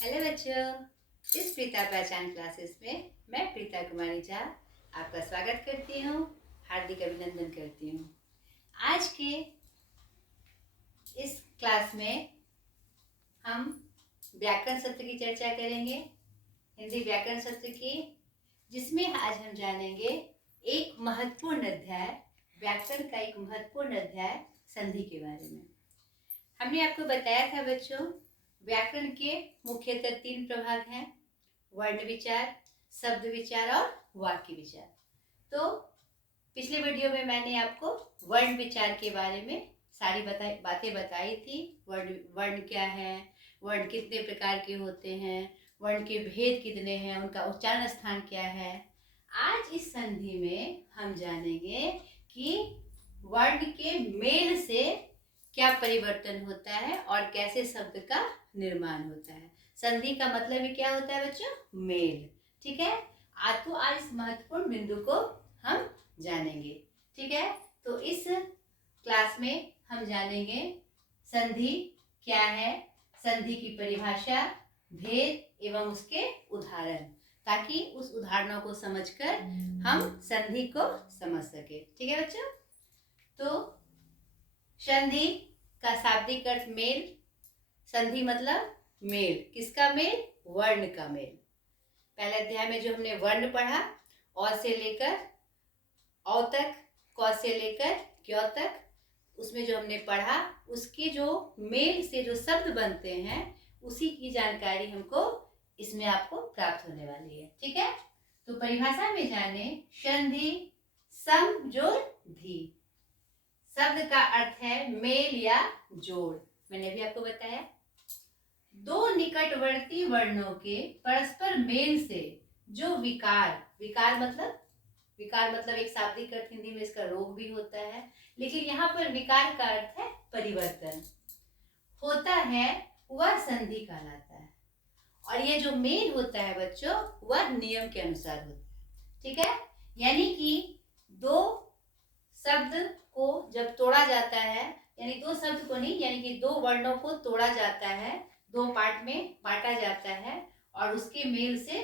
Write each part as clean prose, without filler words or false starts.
Hello बच्चों, इस प्रीता पहचान क्लासेस में मैं प्रीता कुमारी झा आपका स्वागत करती हूँ, हार्दिक अभिनंदन करती हूँ। आज के इस क्लास में हम व्याकरण सत्र की चर्चा करेंगे, हिंदी व्याकरण सत्र की, जिसमें आज हम जानेंगे एक महत्वपूर्ण अध्याय, व्याकरण का एक महत्वपूर्ण अध्याय संधि के बारे में। हमने आपको बताया था बच्चों, व्याकरण के मुख्यतः 3 प्रभाग हैं: वर्ण विचार, शब्द विचार और वाक्य विचार। तो पिछले वीडियो में मैंने आपको वर्ण विचार के बारे में सारी बातें बताई थी। वर्ण क्या है, वर्ण कितने प्रकार के होते हैं, वर्ण के भेद कितने हैं, उनका उच्चारण स्थान क्या है। आज इस संधि में हम जानेंगे कि वर्ण के मेल से क्या परिवर्तन होता है और कैसे शब्द का निर्माण होता है। संधि का मतलब ही क्या होता है बच्चों? मेल। ठीक है, आज इस महत्वपूर्ण बिंदु को हम जानेंगे। ठीक है, तो इस क्लास में हम जानेंगे संधि क्या है, संधि की परिभाषा, भेद एवं उसके उदाहरण, ताकि उस उदाहरणों को समझकर हम संधि को समझ सके। ठीक है बच्चों, तो संधि का शाब्दिक अर्थ मेल। संधि मतलब मेल। किसका मेल? वर्ण का मेल। पहले अध्याय में जो हमने वर्ण पढ़ा, अ से लेकर औ तक, क से लेकर क्यों तक, उसमें जो हमने पढ़ा, उसके जो मेल से जो शब्द बनते हैं, उसी की जानकारी हमको इसमें आपको प्राप्त होने वाली है। ठीक है, तो परिभाषा में जाने संधि सम जोड़ धी। शब्द का अर्थ है मेल या जोड़। मैंने भी आपको बताया, दो निकटवर्ती वर्णों के परस्पर मेल से जो विकार मतलब एक शाब्दिक अर्थ हिंदी में इसका रोग भी होता है, लेकिन यहाँ पर विकार का अर्थ है परिवर्तन होता है, वह संधि कहलाता है। और ये जो मेल होता है बच्चों, वह नियम के अनुसार होता है। ठीक है, यानी कि दो शब्द को जब तोड़ा जाता है, यानी दो शब्द को नहीं, यानी कि दो वर्णों को तोड़ा जाता है, दो पार्ट में बांटा जाता है, और उसके मेल से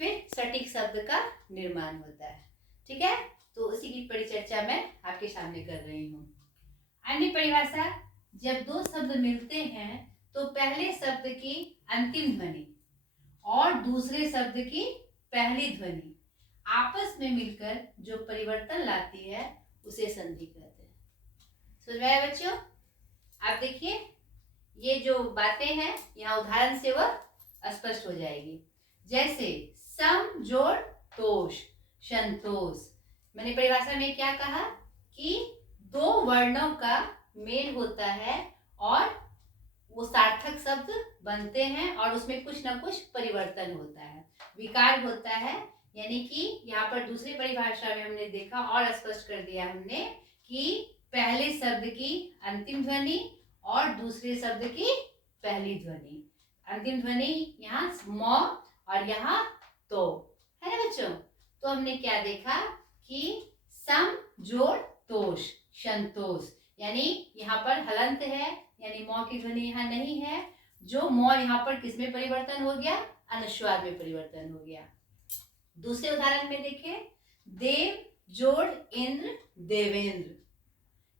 फिर सटीक शब्द का निर्माण होता है। ठीक है, तो उसी की परिचर्चा मैं आपके सामने कर रही हूँ। अन्य परिभाषा, जब दो शब्द मिलते हैं तो पहले शब्द की अंतिम ध्वनि और दूसरे शब्द की पहली ध्वनि आपस में मिलकर जो परिवर्तन लाती है, उसे संधि कहते हैं। समझ में आया बच्चों? आप देखिए, ये जो बातें हैं यहाँ उदाहरण से वह स्पष्ट हो जाएगी। जैसे सम जोड़ तोष, संतोष। मैंने परिभाषा में क्या कहा कि दो वर्णों का मेल होता है और वो सार्थक शब्द बनते हैं, और उसमें कुछ ना कुछ परिवर्तन होता है, विकार होता है। यानी कि यहाँ पर दूसरी परिभाषा में हमने देखा और स्पष्ट कर दिया हमने कि पहले शब्द की अंतिम ध्वनि और दूसरे शब्द की पहली ध्वनि। अंतिम ध्वनि यहाँ म और यहाँ तो है ना बच्चों। तो हमने क्या देखा कि सम जोड़ तोष, संतोष, यानी यहाँ पर हलंत है, यानी म की ध्वनि यहाँ नहीं है। जो म यहाँ पर किसमें परिवर्तन हो गया? अनुस्वार में परिवर्तन हो गया। दूसरे उदाहरण में देखें, देव जोड़ इंद्र देवेंद्र।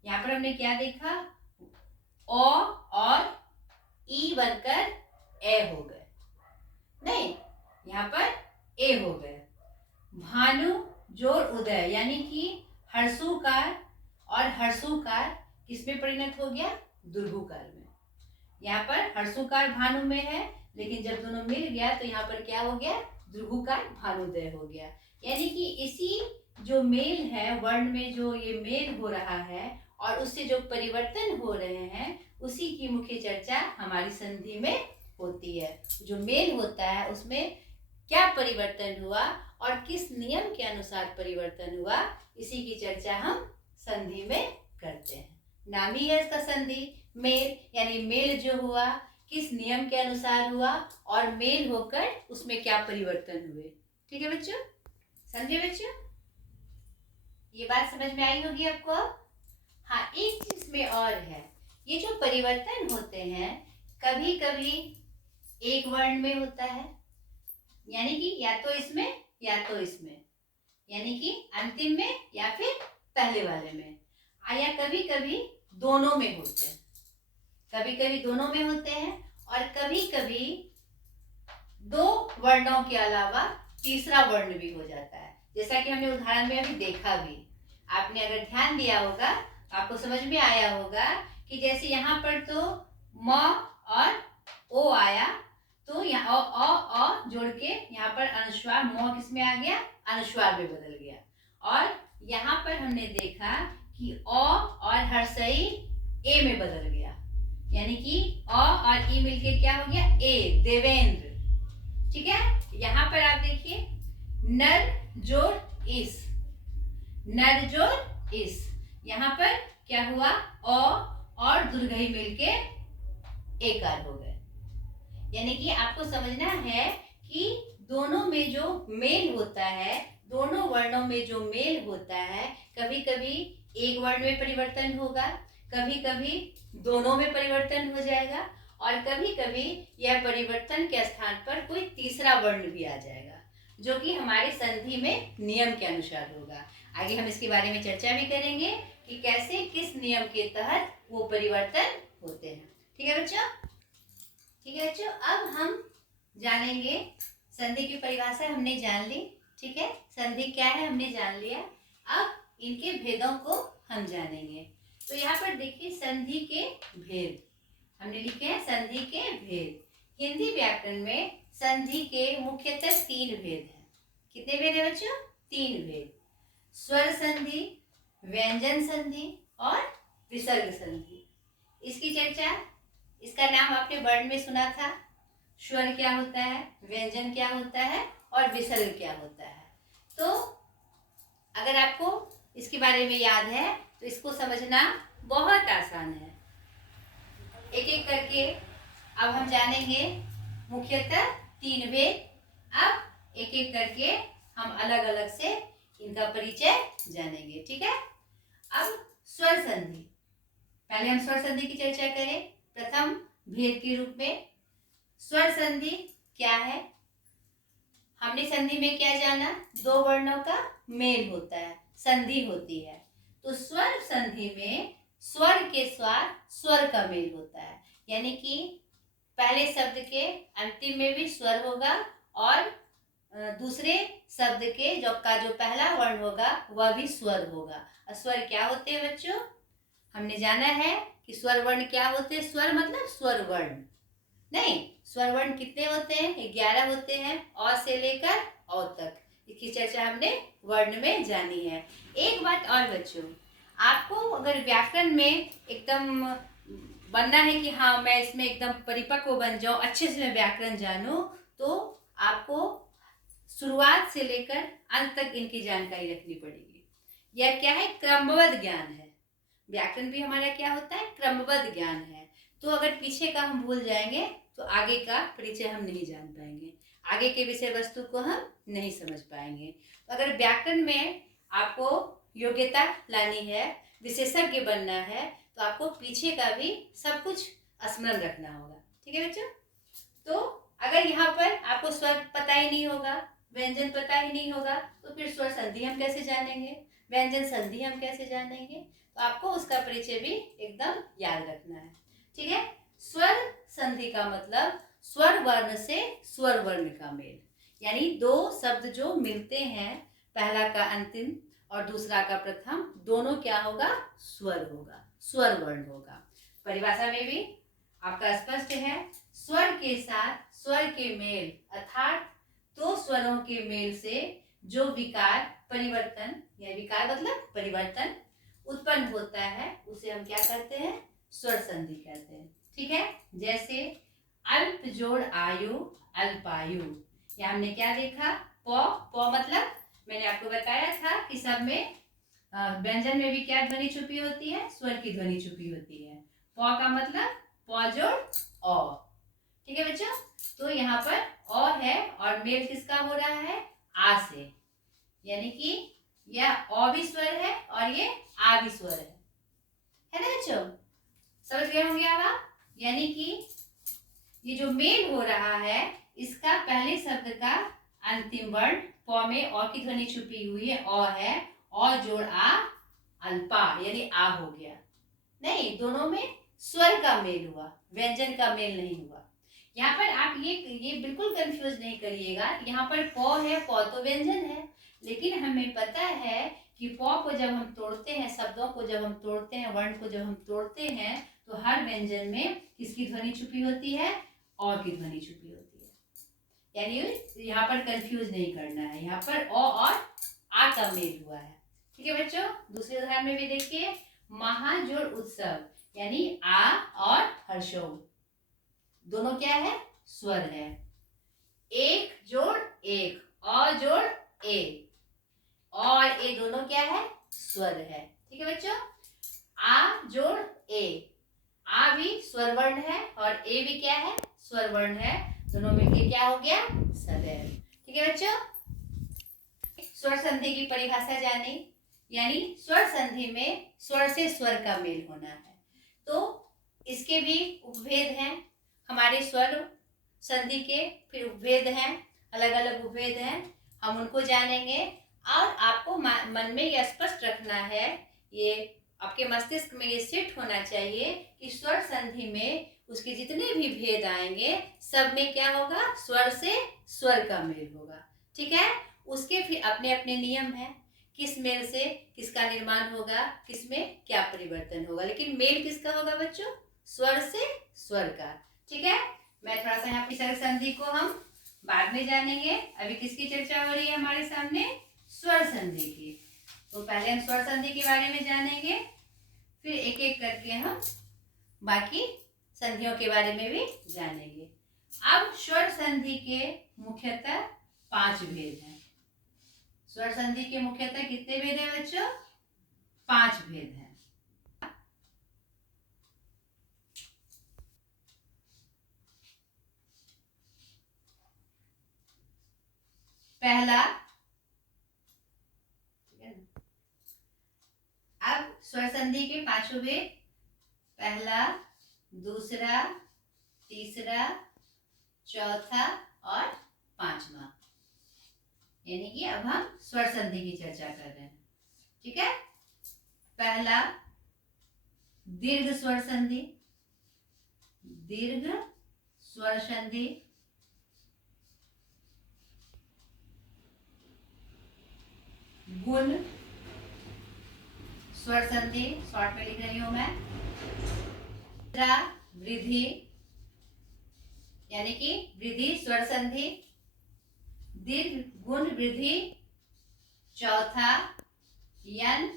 यहाँ पर हमने क्या देखा? ओ और ई बनकर ए हो गए, नहीं, यहाँ पर ए हो गए। भानु जोड़ उदय, यानी कि हर्षुकार और हर्षुकार किसमें परिणत हो गया? दुर्घुकार में। यहाँ पर हर्षुकार भानु में है, लेकिन जब दोनों मिल गया तो यहाँ पर क्या हो गया? दुर्घुकार भानुदय हो गया। यानी कि इसी जो मेल है, वर्ण में जो ये मेल हो रहा है और उससे जो परिवर्तन हो रहे हैं, उसी की मुख्य चर्चा हमारी संधि में होती है। जो मेल होता है उसमें क्या परिवर्तन हुआ और किस नियम के अनुसार परिवर्तन हुआ, इसी की चर्चा हम संधि में करते हैं। नाम ही है इसका संधि, मेल, यानी मेल जो हुआ किस नियम के अनुसार हुआ और मेल होकर उसमें क्या परिवर्तन हुए। ठीक है बच्चों, समझे बच्चों? ये बात समझ में आई होगी आपको। हाँ, एक चीज में और है, ये जो परिवर्तन होते हैं, कभी कभी एक वर्ण में होता है, यानी कि या तो इसमें या तो इसमें, यानी कि अंतिम में या फिर पहले वाले में, या कभी कभी दोनों में होते हैं, कभी कभी दोनों में होते हैं, और कभी कभी दो वर्णों के अलावा तीसरा वर्ण भी हो जाता है, जैसा कि हमने उदाहरण में अभी देखा भी। आपने अगर ध्यान दिया होगा आपको समझ में आया होगा कि जैसे यहाँ पर तो म और ओ आया, तो यहाँ अ जोड़ के यहाँ पर अनुस्वार म किस में आ गया, अनुस्वार में बदल गया। और यहाँ पर हमने देखा कि अ और हर्षई ए में बदल गया, यानी कि अ और ई मिलके क्या हो गया, ए, देवेंद्र। ठीक है, यहाँ पर आप देखिए नर जोड़ इस, नर जोड़ इस, यहाँ पर क्या हुआ, अ और दुर्घई मिलके एकार हो गए। यानी कि आपको समझना है कि दोनों में जो मेल होता है, दोनों वर्णों में जो मेल होता है, कभी कभी एक वर्ण में परिवर्तन होगा, कभी कभी दोनों में परिवर्तन हो जाएगा, और कभी कभी यह परिवर्तन के स्थान पर कोई तीसरा वर्ण भी आ जाएगा, जो कि हमारी संधि में नियम के अनुसार होगा। आगे हम इसके बारे में चर्चा भी करेंगे कि कैसे किस नियम के तहत वो परिवर्तन होते हैं। ठीक है बच्चों, ठीक है बच्चों, अब हम जानेंगे संधि की परिभाषा हमने जान ली। ठीक है, संधि क्या है हमने जान लिया, अब इनके भेदों को हम जानेंगे। तो यहाँ पर देखिए संधि के भेद हमने लिखे हैं, संधि के भेद। हिंदी व्याकरण में संधि के मुख्यतः 3 भेद हैं। कितने भेद है बच्चों, 3 भेद, स्वर संधि, व्यंजन संधि और विसर्ग संधि। इसकी चर्चा, इसका नाम आपने वर्ण में सुना था, स्वर क्या होता है, व्यंजन क्या होता है और विसर्ग क्या होता है। तो अगर आपको इसके बारे में याद है तो इसको समझना बहुत आसान है। एक एक करके अब हम जानेंगे मुख्यतः 3 भेद। अब एक एक करके हम अलग अलग से इनका परिचय जानेंगे। ठीक है, अब स्वर संधि, पहले हम स्वर संधि की चर्चा करें। प्रथम भेद के रूप में स्वर संधि क्या है, हमने संधि में क्या जाना, 2 वर्णों का मेल होता है, संधि होती है। तो स्वर संधि में स्वर के साथ स्वर का मेल होता है, यानी कि पहले शब्द के अंतिम में भी स्वर होगा और दूसरे शब्द के जो पहला वर्ण होगा वह भी स्वर होगा। और स्वर क्या होते हैं बच्चों, हमने जाना है कि स्वर वर्ण क्या होते हैं, स्वर मतलब स्वर वर्ण नहीं, स्वर वर्ण कितने होते हैं, 11 होते हैं, अ से लेकर औ तक। इसकी चर्चा हमने वर्ण में जानी है। एक बात और बच्चों, आपको अगर व्याकरण में एकदम बनना है कि हाँ मैं इसमें एकदम परिपक्व बन जाऊं, अच्छे से मैं व्याकरण जानूं, तो आपको शुरुआत से लेकर अंत तक इनकी जानकारी रखनी पड़ेगी। यह क्या है, क्रमबद्ध ज्ञान है। व्याकरण भी हमारा क्या होता है, क्रमबद्ध ज्ञान है। तो अगर पीछे का हम भूल जाएंगे तो आगे का परिचय हम नहीं जान पाएंगे, आगे के विषय वस्तु को हम नहीं समझ पाएंगे। तो अगर व्याकरण में आपको योग्यता लानी है, विशेषज्ञ बनना है, तो आपको पीछे का भी सब कुछ स्मरण रखना होगा। ठीक है बच्चों, तो अगर यहाँ पर आपको स्वर पता ही नहीं होगा, व्यंजन पता ही नहीं होगा, तो फिर स्वर संधि हम कैसे जानेंगे, व्यंजन संधि हम कैसे जानेंगे। तो आपको उसका परिचय भी एकदम याद रखना है। ठीक है, स्वर संधि का मतलब स्वर वर्ण से स्वर वर्ण का मेल, यानी 2 शब्द जो मिलते हैं, पहला का अंतिम और दूसरा का प्रथम, दोनों क्या होगा, स्वर होगा, स्वर वर्ण होगा। परिभाषा में भी आपका स्पष्ट है, स्वर के साथ स्वर के मेल अर्थात 2 स्वरों के मेल से जो विकार परिवर्तन, या विकार मतलब परिवर्तन उत्पन्न होता है, उसे हम क्या कहते हैं, स्वर संधि कहते हैं। ठीक है, जैसे अल्प जोड़ आयु, अल्पायु, या हमने क्या देखा, प मतलब मैंने आपको बताया था कि सब में व्यंजन में भी क्या ध्वनि छुपी होती है, स्वर की ध्वनि छुपी होती है। प का मतलब प जोड़ अ। ठीक है बच्चों, तो यहाँ पर अ है और मेल किसका हो रहा है, आ से, यानी कि यह अ भी स्वर है और ये आ भी स्वर है ना बच्चों, समझ गए होंगे आप। यानी कि ये जो मेल हो रहा है इसका पहले शब्द का अंतिम वर्ण प में अ की ध्वनि छुपी हुई है, अ है, अ जोड़ आ अल्पा यानी आ हो गया। नहीं, दोनों में स्वर का मेल हुआ, व्यंजन का मेल नहीं हुआ। यहाँ पर आप ये बिल्कुल कंफ्यूज नहीं करिएगा। यहाँ पर प है, प तो व्यंजन है, लेकिन हमें पता है कि प को जब हम तोड़ते हैं, शब्दों को जब हम तोड़ते हैं, वर्ण को जब हम तोड़ते हैं, तो हर व्यंजन में किसकी ध्वनि छुपी होती है? अ की ध्वनि छुपी होती है। यानी यहाँ पर कंफ्यूज नहीं करना है, यहाँ पर अ और आ का मेल हुआ है। ठीक है बच्चों, दूसरे उदाहरण में भी देखिए, महाजोड़ उत्सव यानी आ और हर्षो दोनों क्या है? स्वर है। एक जोड़ एक, अ जोड़ ए, और ए दोनों क्या है? स्वर है। ठीक है बच्चों, आ जोड़ ए, आ भी स्वर वर्ण है और ए भी क्या है? स्वर वर्ण है। दोनों मिलके क्या हो गया? सदैव। ठीक है बच्चों, स्वर संधि की परिभाषा जानी, यानी स्वर संधि में स्वर से स्वर का मेल होना है। तो इसके भी उपभेद हैं, हमारे स्वर संधि के फिर उपभेद हैं, अलग अलग उपभेद हैं, हम उनको जानेंगे। और आपको मन में यह स्पष्ट रखना है, ये आपके मस्तिष्क में ये सेट होना चाहिए कि स्वर संधि में उसके जितने भी भेद आएंगे सब में क्या होगा? स्वर से स्वर का मेल होगा। ठीक है, उसके फिर अपने अपने नियम हैं, किस मेल से किसका निर्माण होगा, किसमें क्या परिवर्तन होगा, लेकिन मेल किसका होगा बच्चों? स्वर से स्वर का। ठीक है, मैं थोड़ा सा यहाँ पिछड़ संधि को हम बाद में जानेंगे। अभी किसकी चर्चा हो रही है हमारे सामने? स्वर संधि की। तो पहले हम स्वर संधि के बारे में जानेंगे, फिर एक एक करके हम बाकी संधियों के बारे में भी जानेंगे। अब स्वर संधि के मुख्यतः 5 भेद हैं। स्वर संधि के मुख्यतः कितने भेद हैं बच्चों? 5 भेद हैं। पहला, अब स्वर संधि के 5 भेद, पहला, दूसरा, तीसरा, चौथा और 5वां, यानी कि अब हम स्वर संधि की चर्चा कर रहे हैं। ठीक है, पहला दीर्घ स्वर संधि, दीर्घ स्वर संधि, गुण स्वर संधि, शॉर्ट में लिख रही हूं मैं, वृद्धि यानी कि वृद्धि स्वर संधि, दीर्घ गुण वृद्धि, चौथा यन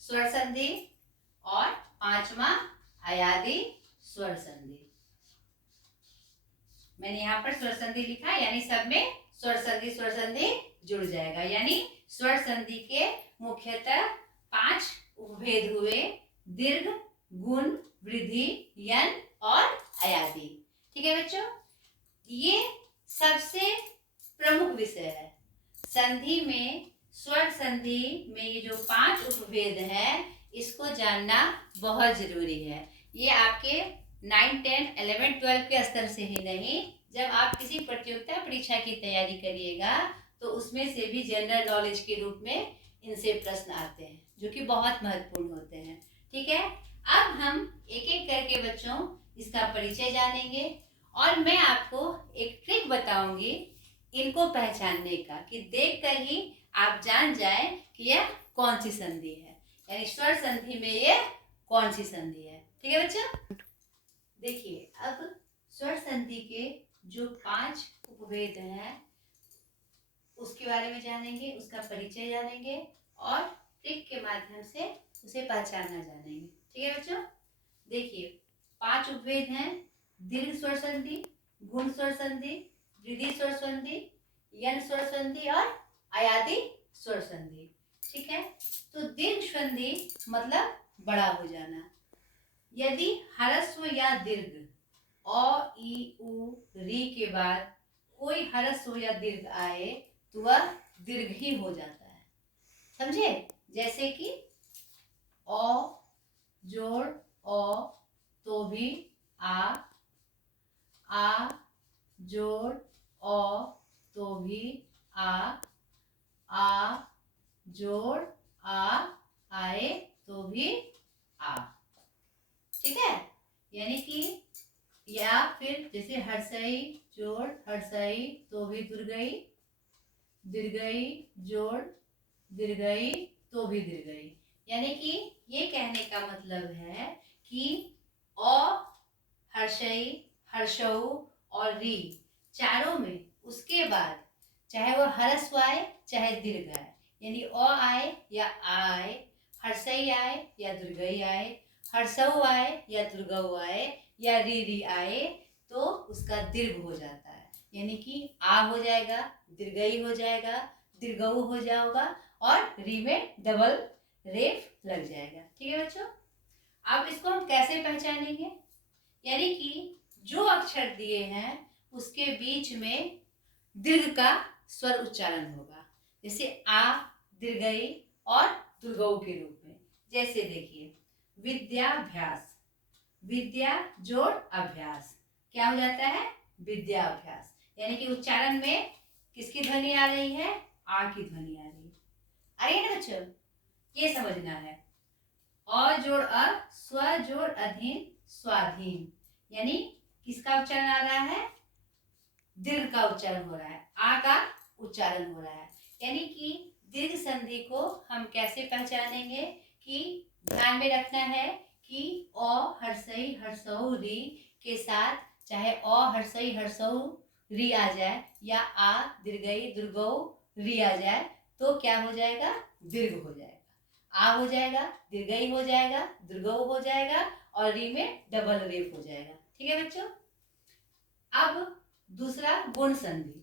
स्वर संधि और 5वां अयादि स्वर संधि। मैंने यहाँ पर स्वर संधि लिखा, यानी सब में स्वर संधि जुड़ जाएगा। यानी स्वर संधि के मुख्यतः 5 उपभेद हुए, दीर्घ, गुण, वृद्धि, यन और अयादि। ठीक है बच्चों, ये सबसे प्रमुख विषय है संधि में। स्वर संधि में ये जो 5 उपभेद हैं, इसको जानना बहुत जरूरी है। ये आपके 9, 10, 11, 12 के स्तर से ही नहीं, जब आप किसी प्रतियोगिता परीक्षा की तैयारी करिएगा तो उसमें से भी जनरल नॉलेज के रूप में इनसे प्रश्न आते हैं, जो कि बहुत महत्वपूर्ण होते हैं। ठीक है, अब हम एक एक करके बच्चों इसका परिचय जानेंगे और मैं आपको एक ट्रिक बताऊंगी इनको पहचानने का, कि देखकर ही आप जान जाए कि यह कौन सी संधि है, यानी स्वर संधि में ये कौन सी संधि है। ठीक है बच्चों, देखिए अब स्वर संधि के जो 5 उपभेद हैं उसके बारे में जानेंगे, उसका परिचय जानेंगे और ट्रिक के माध्यम से उसे पहचानना जानेंगे। ठीक है बच्चों, देखिए 5 उपभेद हैं, दीर्घ स्वर संधि, गुण स्वर संधि, वृद्धि स्वर संधि, यन स्वर संधि और अयादि स्वर संधि। ठीक है, तो दीर्घ संधि मतलब बड़ा हो जाना। यदि ह्रस्व या दीर्घ अ, इ, उ, री के बाद कोई ह्रस्व या दीर्घ आए तो वह दीर्घ ही हो जाता है। समझे? जैसे कि अ जोड़ अ तो भी आ, आ जोड़ ओ तो भी आ जोड़ आ आए तो भी आ। ठीक है, यानी कि या फिर जैसे हर्षई जोड़ हर्षई तो भी दीर्घई, दीर्घई जोड़ दीर्घई तो भी दीर्घई। यानी कि ये कहने का मतलब है कि अ हर्षई हर्षऊ और री चारों में उसके बाद चाहे वो हर्स्व आए चाहे दीर्घ आए, यानी अ आए या आ आए, हर्षई आए या दीर्घई आए, हर्षऊ आए या दीर्घऊ आए या री आए तो उसका दीर्घ हो जाता है। यानी कि आ हो जाएगा, दीर्घई हो जाएगा, दीर्घऊ हो जाएगा और री में डबल रेफ लग जाएगा। ठीक है बच्चों, अब इसको हम कैसे पहचानेंगे? यानी कि जो अक्षर दिए हैं उसके बीच में दीर्घ का स्वर उच्चारण होगा, जैसे आ दीर्घई और दीर्घऊ के रूप में। जैसे देखिए विद्याभ्यास, विद्या जोड़ अभ्यास क्या हो जाता है? विद्याभ्यास। यानी कि उच्चारण में किसकी ध्वनि आ रही है? आ की ध्वनि आ रही है। आ रही है ना बच्चों? ये समझना है। अ जोड़ अ, स्व जोड़ अधीन स्वाधीन, यानी किसका उच्चारण आ रहा है? दीर्घ का उच्चारण हो रहा है, आ का उच्चारण हो रहा है। यानी कि दीर्घ संधि को हम कैसे पहचानेंगे? कि ध्यान में रखना है कि अ हर्षई हर्षऊ री के साथ चाहे अ हर्षई हर्षऊ री आ जाए या आ दीर्घई दीर्घऊ री आ जाए तो क्या हो जाएगा? दीर्घ हो जाएगा। आ हो जाएगा, दीर्घई हो जाएगा, दीर्घऊ हो जाएगा और री में डबल रेफ हो जाएगा। ठीक है बच्चों, अब दूसरा गुण संधि।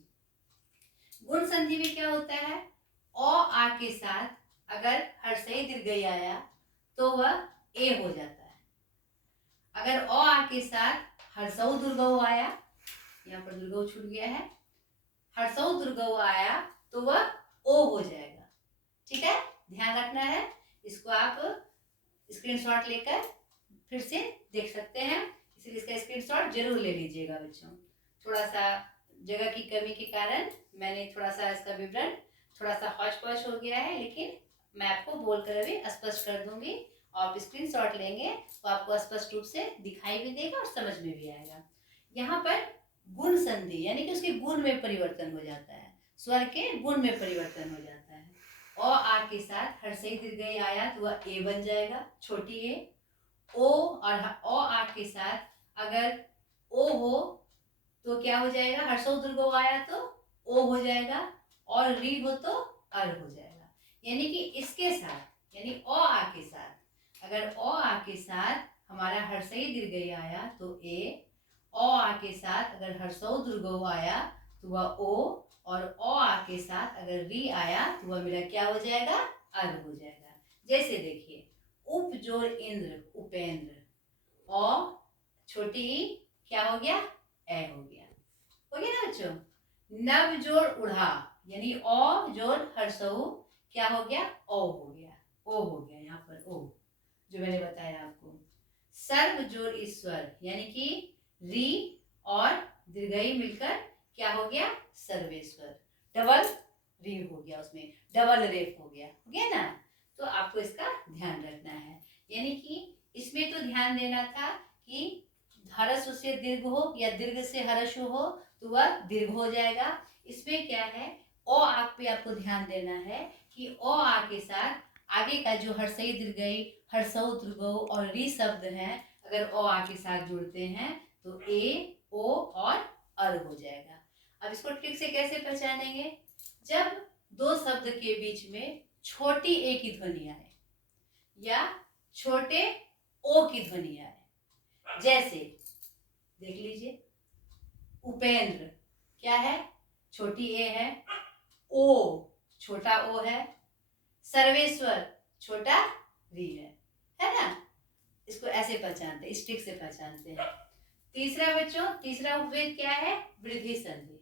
गुण संधि में क्या होता है? अ आ के साथ अगर हर्षई दीर्घई आया तो वह ए हो जाता है। अगर अ आ के साथ हर्षऊ दीर्घऊ आया, यहाँ पर दीर्घऊ छूट गया है, हर्षऊ दीर्घऊ आया तो वह ओ हो जाएगा। ठीक है, ध्यान रखना है। इसको आप स्क्रीनशॉट लेकर फिर से देख सकते हैं, इसलिए इसका स्क्रीनशॉट जरूर ले लीजिएगा बच्चों। थोड़ा सा जगह की कमी के कारण मैंने थोड़ा सा इसका विवरण थोड़ा सा हौच पौच हो गया है, लेकिन मैं आपको बोलकर अभी स्पष्ट कर दूंगी। आप स्क्रीनशॉट लेंगे तो आपको स्पष्ट रूप से दिखाई भी देगा और समझ में भी आएगा। यहाँ पर गुण संधि यानी कि उसके गुण में परिवर्तन हो जाता है, स्वर के गुण में परिवर्तन हो जाता है। अ आ के साथ हर्षई दीर्घई आया तो वह ए बन जाएगा, छोटी ए। ओ और अ आ के साथ अगर ओ हो तो क्या हो जाएगा? हर्षऊ दीर्घऊ आया तो ओ हो जाएगा और री हो तो अर हो जाएगा। यानी कि इसके साथ यानी अ आ के साथ अगर अ आ के साथ हमारा हर्षई दीर्घई आया तो ए, अ आ के साथ अगर हर्षऊ दीर्घऊ आया तो वह ओ और अ आ के साथ अगर री आया तो वह मेरा क्या हो जाएगा? अर हो जाएगा। जैसे देखिए उप जोड़ इंद्र उपेंद्र, अ छोटी ई क्या हो गया? ए हो गया। हो गया ना बच्चों? नव जोड़ उड़ा यानी अ जोड़ हर्षऊ क्या हो गया? ओ हो गया, ओ हो गया यहाँ पर ओ, जो मैंने बताया आपको। सर्व जोड़ ईश्वर यानी कि री और दीर्घई मिलकर क्या हो गया? सर्वेश्वर। डबल री हो गया, उसमें डबल रेफ हो गया ना? तो आपको इसका ध्यान रखना है। यानी कि इसमें तो ध्यान देना था कि हर्ष से दीर्घ हो या दीर्घ से हर्ष हो तो वह दीर्घ हो जाएगा। इसमें क्या है? ओ आ पे आपको ध्यान देना है कि ओ आ के साथ आगे का जो हर्षई दीर्घई हर्षऊ दीर्घऊ और री शब्द हैं, अगर ओ आ के साथ जुड़ते हैं तो ए ओ और अर हो जाएगा। अब इसको ट्रिक से कैसे पहचानेंगे? जब दो शब्द के बीच में छोटी ए की ध्वनि आए या छोटे ओ की ध्वनि आए, जैसे देख लीजिए उपेंद्र क्या है? छोटी ए है, ओ छोटा ओ है, सर्वेश्वर छोटा री है ना? इसको ऐसे पहचानते हैं, इस ट्रिक से पहचानते हैं। तीसरा बच्चों, तीसरा उपभेद क्या है? वृद्धि संधि।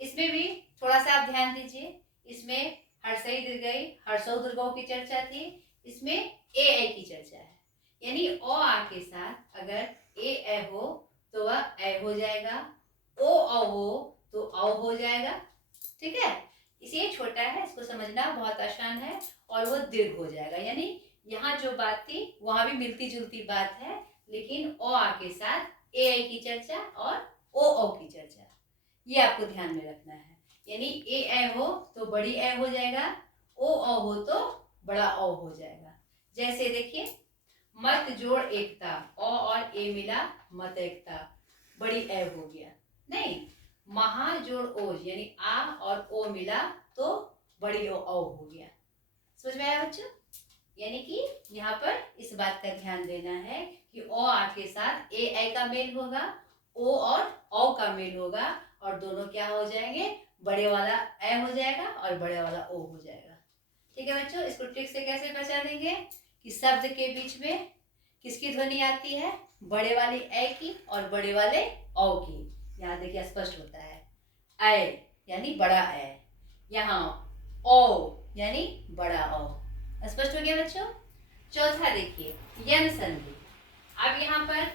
इसमें भी थोड़ा सा आप ध्यान दीजिए। इसमें हर्षई दीर्घई हर्षऊ दीर्घऊ की चर्चा थी, इसमें ए की चर्चा है। यानी ओ आ के साथ अगर ए हो तो वह ए हो जाएगा, ओ औ हो तो औ हो जाएगा। ठीक है, इसे छोटा है, इसको समझना बहुत आसान है, और वो दीर्घ हो जाएगा। यानी यहाँ जो बात थी वहां भी मिलती जुलती बात है, लेकिन ओ आ के साथ ए आई की चर्चा और ओ औ की चर्चा, ये आपको ध्यान में रखना है। यानी ए ऐ हो तो बड़ी ए हो जाएगा, ओ औ हो तो बड़ा औ हो जाएगा। जैसे देखिए, मत जोड़ एकता, औ और ए मिला मत एकता, बड़ी ए हो गया। नहीं, महा जोड़ ओ यानी आ और ओ मिला तो बड़ी ओ औ हो गया। समझ में आया बच्चों? यानी कि यहाँ पर इस बात का ध्यान देना है कि ओ आ के साथ ए ऐ का मेल होगा, ओ और औ का मेल होगा, और दोनों क्या हो जाएंगे, बड़े वाला ए हो जाएगा और बड़े वाला ओ हो जाएगा। ठीक है बच्चों, इसको ट्रिक से कैसे पहचानेंगे कि शब्द के बीच में किसकी ध्वनि आती है, बड़े वाले ए की और बड़े वाले औ की। यहाँ देखिए स्पष्ट होता है, ए यानी बड़ा ए, यहाँ ओ यानी बड़ा ओ। स्पष्ट हो गया बच्चों? चौथा देखिए, यन संधि। अब यहाँ पर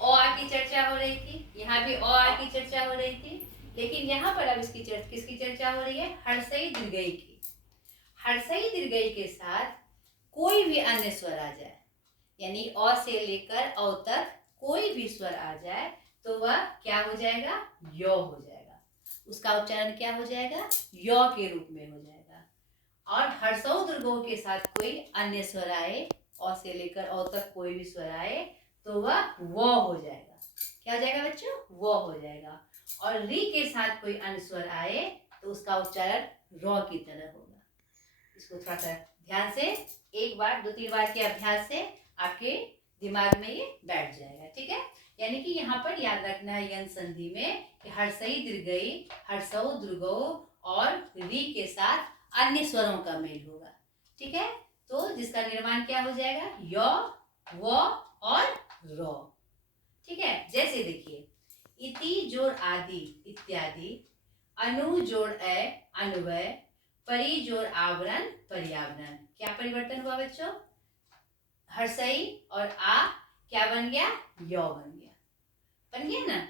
ओ आ की चर्चा हो रही थी, यहाँ भी ओ आ की चर्चा हो रही थी, लेकिन यहाँ पर अब इसकी किसकी चर्चा हो रही है, हर्षई दीर्घई की। हर्षई दीर्घई के साथ कोई भी अन्य स्वर आ जाए, यानी अ से लेकर औ तक कोई भी स्वर आ जाए तो वह क्या हो जाएगा, य हो जाएगा। उसका उच्चारण क्या हो जाएगा, य के रूप में हो जाएगा। और हर्षौ दीर्घौ के साथ कोई अन्य स्वर आए, अ से लेकर औ तक कोई भी स्वर आए तो वह व हो जाएगा। क्या हो जाएगा बच्चों, व हो जाएगा। और री के साथ कोई अन्य स्वर आए तो उसका उच्चारण र की तरह होगा। इसको थोड़ा सा ध्यान से एक बार 2-3 बार के अभ्यास से आपके दिमाग में ये बैठ जाएगा। ठीक है, यानी कि यहाँ पर याद रखना है यन संधि में कि हर्षई दीर्घई, हर्षौ दीर्घौ और री के साथ अन्य स्वरों का मेल होगा। ठीक है, तो जिसका निर्माण क्या हो जाएगा, य, व और र। ठीक है, जैसे देखिए, इति जोड़ आदि इत्यादि, अनु जोड़ ए अन्वय, परि जोड़ आवरण पर्यावरण। क्या परिवर्तन हुआ बच्चों, हर्षई और आ क्या बन गया, य बन गया। बन गया ना,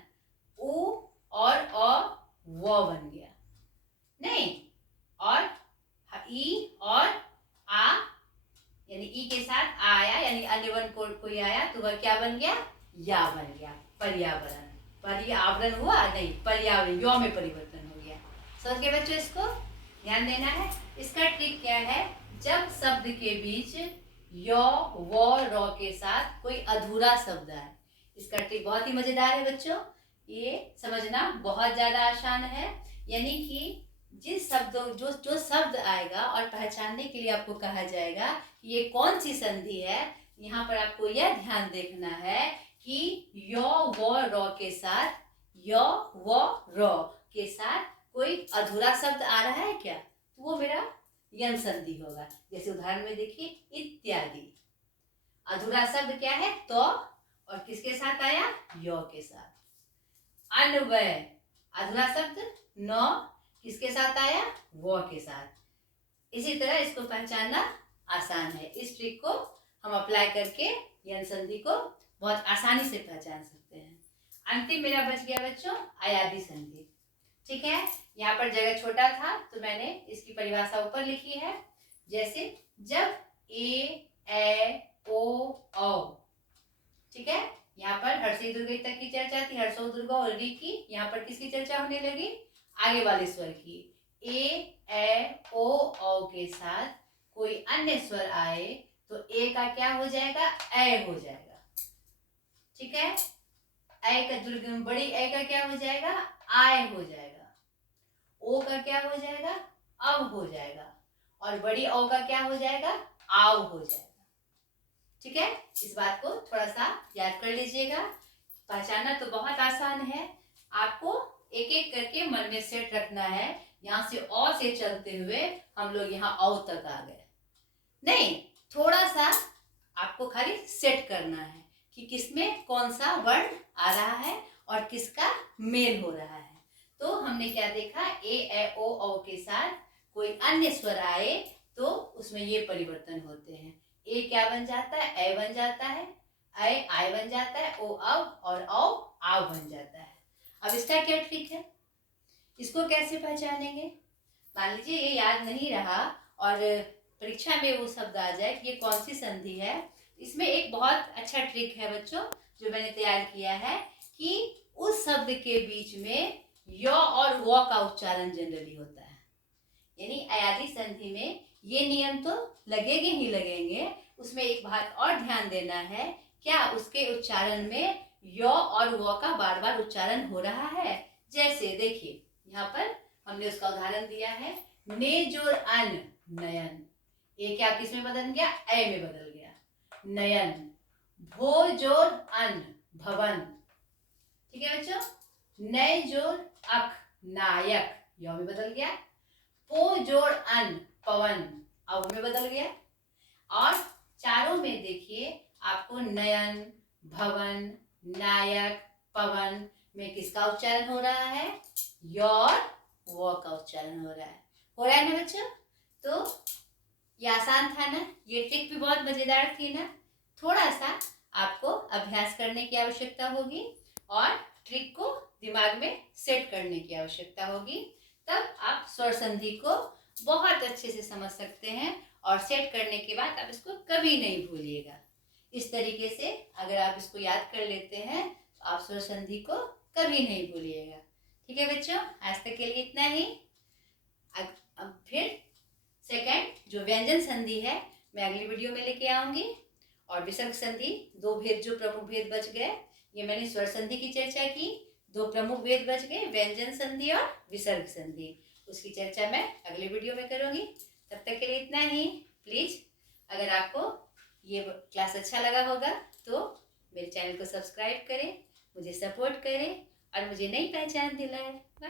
उ और अ व बन गया। नहीं, और ई और आ यानी ई के साथ आ आया, यानी अन्य वन कोई आया तो वह क्या बन गया, या बन गया, पर्यावरण। पर्यावरण हुआ नहीं, पर्यावरण, य में परिवर्तन हो गया। समझ गए बच्चों? इसको ध्यान देना है। इसका ट्रिक क्या है, जब शब्द के बीच य, व, र के साथ कोई अधूरा शब्द आए, इसका ट्रिक बहुत ही मजेदार है बच्चों, ये समझना बहुत ज्यादा आसान है। यानी कि जिस शब्दों जो शब्द आएगा और पहचानने के लिए आपको कहा जाएगा कि ये कौन सी संधि है, यहाँ पर आपको यह ध्यान देखना है कि य, व, र के साथ, य, व, र के साथ कोई अधूरा शब्द आ रहा है क्या, तो वो मेरा यन संधि होगा। जैसे उदाहरण में देखिए, इत्यादि, अधूरा शब्द क्या है, तो, और किसके साथ आया, य के साथ। अन्वय, अधूरा शब्द न, किसके साथ आया, व के साथ। इसी तरह इसको पहचानना आसान है। इस ट्रिक को हम अप्लाई करके यन संधि को बहुत आसानी से पहचान सकते हैं। अंतिम मेरा बच गया बच्चों, अयादि संधि। ठीक है, यहाँ पर जगह छोटा था तो मैंने इसकी परिभाषा ऊपर लिखी है। जैसे, जब ए, ऐ, ओ, औ, ठीक है, यहाँ पर हर्षई दीर्घई तक की चर्चा थी, हर्षौ दीर्घौ और री की। यहाँ पर किसकी चर्चा होने लगी, आगे वाले स्वर की। ए, ऐ, ओ, औ के साथ कोई अन्य स्वर आए तो ए का क्या हो जाएगा, ऐ हो जाएगा। ठीक है, ऐ का बड़ी ए का क्या हो जाएगा, आय हो जाएगा। ओ का क्या हो जाएगा, अब हो जाएगा। और बड़ी ओ का क्या हो जाएगा, आव हो जाएगा। ठीक है, इस बात को थोड़ा सा याद कर लीजिएगा। पहचानना तो बहुत आसान है, आपको एक एक करके मन में सेट रखना है। यहाँ से अ से चलते हुए हम लोग यहाँ औ तक आ गए। नहीं, थोड़ा सा आपको खाली सेट करना है कि किसमें कौन सा वर्ण आ रहा है और किसका मेल हो रहा है। तो हमने क्या देखा, ए, ऐ, ओ, औ के साथ कोई अन्य स्वर आए तो उसमें ये परिवर्तन होते हैं। ए क्या बन जाता है, ऐ बन जाता है, ऐ आय बन जाता है, ओ अब और औ आव बन जाता है। अब इसका क्या ट्रिक है, इसको कैसे पहचानेंगे? मान लीजिए ये याद नहीं रहा और परीक्षा में वो शब्द आ जाए कि ये कौन सी संधि है। इसमें एक बहुत अच्छा ट्रिक है बच्चों जो मैंने तैयार किया है कि उस शब्द के बीच में य और व का उच्चारण जनरली होता है। यानी अयादी संधि में ये नियम तो लगेंगे ही लगेंगे, उसमें एक बात और ध्यान देना है, क्या उसके उच्चारण में य और व का बार बार उच्चारण हो रहा है। जैसे देखिए यहाँ पर हमने उसका उदाहरण दिया है, ने जोर अन नयन, ये क्या किस में बदल गया, ए में बदल गया, नयन। भो जोर अन भवन, ठीक है बच्चों। नय जोर अक नायक, यो में बदल गया। पो जोड़ अन पवन, अव में बदल गया। और चारों में देखिए आपको नयन, भवन, नायक, पवन में किसका उच्चारण हो रहा है, य और व का उच्चारण हो रहा है ना बच्चों। तो ये आसान था ना, ये ट्रिक भी बहुत मजेदार थी ना। थोड़ा सा आपको अभ्यास करने की आवश्यकता होगी और ट्रिक को दिमाग में सेट करने की आवश्यकता होगी, तब आप स्वर संधि को बहुत अच्छे से समझ सकते हैं और सेट करने के बाद आप इसको कभी नहीं भूलिएगा। इस तरीके से अगर आप इसको याद कर लेते हैं तो आप स्वर संधि को कभी नहीं भूलिएगा। ठीक है बच्चों, आज तक के लिए इतना ही। अब फिर सेकंड जो व्यंजन संधि है मैं अगली वीडियो में लेके आऊंगी। और विसर्ग संधि, दो भेद जो प्रमुख भेद बच गए, ये मैंने स्वर संधि की चर्चा की, दो प्रमुख भेद बच गए, व्यंजन संधि और विसर्ग संधि, उसकी चर्चा मैं अगले वीडियो में करूंगी। तब तक के लिए इतना ही। प्लीज अगर आपको ये क्लास अच्छा लगा होगा तो मेरे चैनल को सब्सक्राइब करें, मुझे सपोर्ट करें और मुझे नई पहचान दिलाएं।